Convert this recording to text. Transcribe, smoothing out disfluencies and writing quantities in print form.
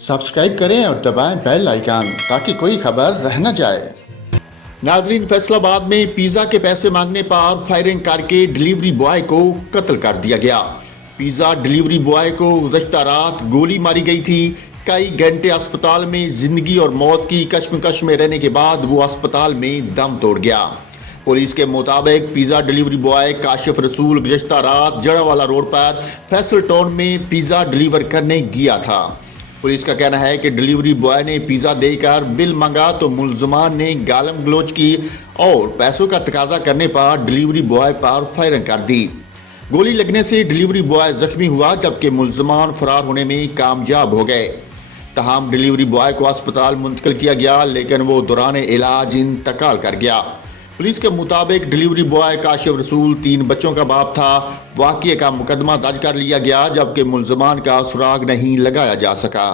Subscribe करें और दबाएं बेल आइकन ताकि कोई खबर रह न जाए। नाजरीन, फैसलाबाद में पिज़्ज़ा के पैसे मांगने पर फायरिंग करके डिलीवरी बॉय को कत्ल कर दिया गया। पिज़्ज़ा डिलीवरी बॉय को गुज़श्ता रात गोली मारी गई थी। कई घंटे अस्पताल में जिंदगी और मौत की कश्मकश में रहने के बाद वो अस्पताल में दम तोड़ गया। पुलिस के मुताबिक पिज़्ज़ा डिलीवरी बॉय काशिफ रसूल गुज़श्ता रात जड़ावाला रोड पर फैसल टाउन में पिज़्ज़ा डिलीवर करने गया था। पुलिस का कहना है कि डिलीवरी बॉय ने पिज़्ज़ा देकर बिल मांगा तो मुलजमान ने गालम गलोच की और पैसों का तकाजा करने पर डिलीवरी बॉय पर फायरिंग कर दी। गोली लगने से डिलीवरी बॉय जख्मी हुआ जबकि मुलजमान फरार होने में कामयाब हो गए। तमाम डिलीवरी बॉय को अस्पताल मुंतकिल किया गया लेकिन वो दौरान इलाज इंतकाल कर गया। पुलिस के मुताबिक डिलीवरी बॉय काशिफ रसूल 3 बच्चों का बाप था। वाक़ये का मुकदमा दर्ज कर लिया गया जबकि मुलजमान का सुराग नहीं लगाया जा सका।